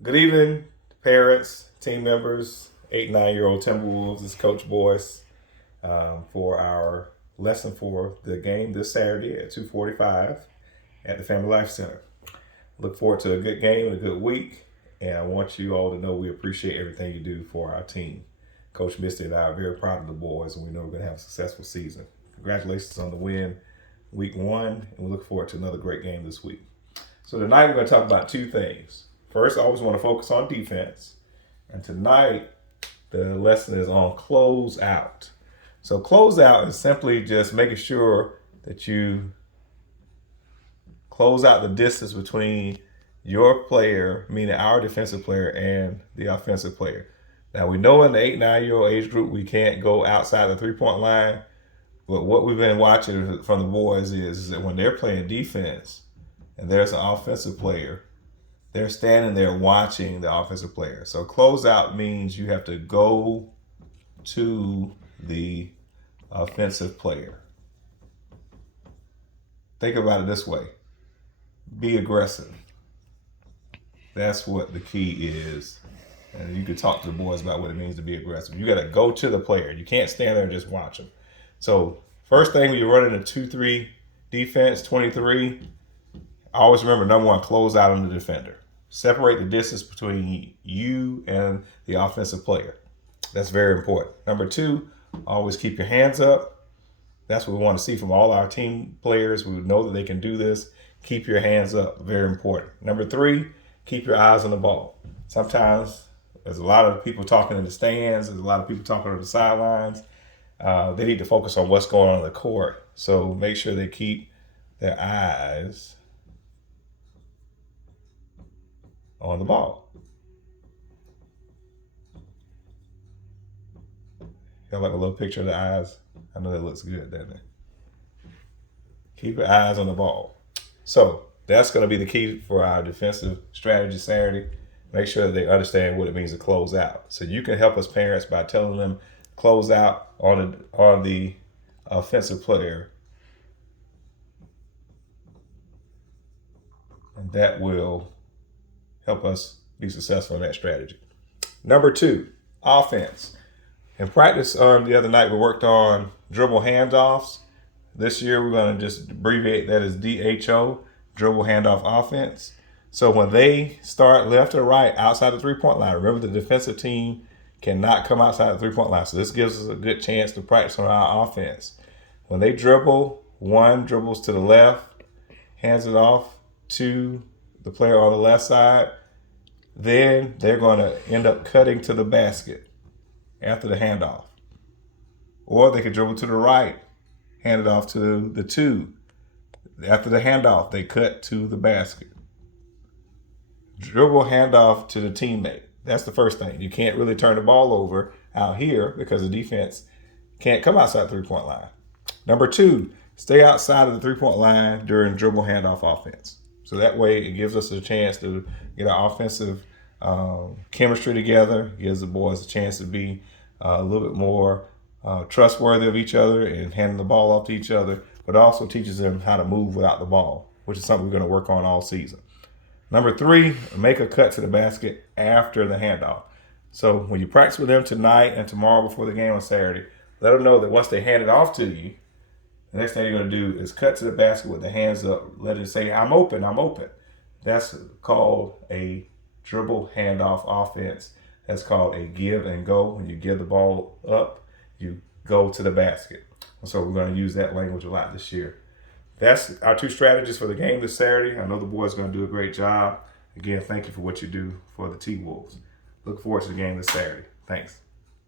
Good evening, parents, team members, 8 and 9-year-old Timberwolves. This is Coach Boyce for our lesson for the game this Saturday at 2:45 at the Family Life Center. Look forward to a good game and a good week, and I want you all to know we appreciate everything you do for our team. Coach Misty and I are very proud of the boys, and we know we're going to have a successful season. Congratulations on the win week 1, and we look forward to another great game this week. So tonight we're going to talk about two things. First, I always want to focus on defense. And tonight, the lesson is on close out. So close out is simply just making sure that you close out the distance between your player, meaning our defensive player, and the offensive player. Now, we know in the 8-9-year-old age group, we can't go outside the three-point line. But what we've been watching from the boys is that when they're playing defense and there's an offensive player, they're standing there watching the offensive player. So closeout means you have to go to the offensive player. Think about it this way. Be aggressive. That's what the key is. And you can talk to the boys about what it means to be aggressive. You got to go to the player. You can't stand there and just watch them. So first thing, when you're running a 2-3 defense, 23, always remember, number one, close out on the defender. Separate the distance between you and the offensive player. That's very important. Number two, always keep your hands up. That's what we want to see from all our team players. We know that they can do this. Keep your hands up. Very important. Number three, keep your eyes on the ball. Sometimes there's a lot of people talking in the stands. There's a lot of people talking on the sidelines. They need to focus on what's going on the court. So make sure they keep their eyes on the ball. Got like a little picture of the eyes. I know that looks good, doesn't it? Keep your eyes on the ball. So that's going to be the key for our defensive strategy Saturday. Make sure that they understand what it means to close out. So you can help us parents by telling them close out on the offensive player, and that will help us be successful in that strategy. Number two, offense. In practice the other night, we worked on dribble handoffs. This year, we're going to just abbreviate that as DHO, dribble handoff offense. So when they start left or right outside the three-point line, remember the defensive team cannot come outside the three-point line. So this gives us a good chance to practice on our offense. When they dribble, one dribbles to the left, hands it off to the player on the left side, then they're going to end up cutting to the basket after the handoff. Or they could dribble to the right, hand it off to the two. After the handoff, they cut to the basket. Dribble handoff to the teammate. That's the first thing. You can't really turn the ball over out here because the defense can't come outside the three-point line. Number two, stay outside of the three-point line during dribble handoff offense. So that way it gives us a chance to get our offensive chemistry together, gives the boys a chance to be a little bit more trustworthy of each other and handing the ball off to each other, but also teaches them how to move without the ball, which is something we're going to work on all season. Number three, make a cut to the basket after the handoff. So when you practice with them tonight and tomorrow before the game on Saturday, let them know that once they hand it off to you, the next thing you're going to do is cut to the basket with the hands up. Let it say, I'm open, I'm open. That's called a dribble handoff offense. That's called a give and go. When you give the ball up, you go to the basket. So we're going to use that language a lot this year. That's our two strategies for the game this Saturday. I know the boys are going to do a great job. Again, thank you for what you do for the T-Wolves. Look forward to the game this Saturday. Thanks.